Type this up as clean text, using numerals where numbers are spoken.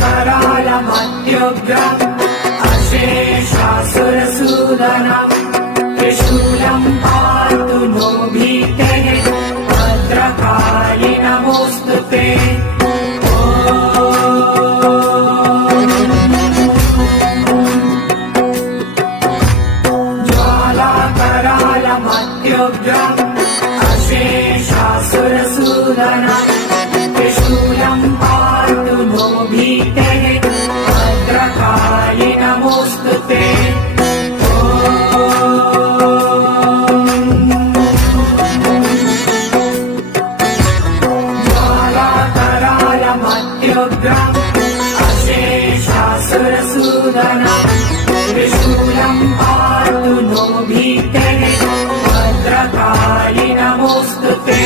करालमत्युग्रम् अशेषासुरसूदनम् त्रिशूलम् पातु नो भीतेः भद्रकाली नमोऽस्तु ते। ज्वालाकरालमत्युग्रम् अशेषासुरसूदनम् त्रिशूलम् पातु नो भीतेः भद्रकाली नमोऽस्तु ते। ज्वालाकरालमत्युग्रम् अशेषासुरसूदनम् त्रिशूलम् पातु नो भीतेः भद्रकाली नमोऽस्तु ते।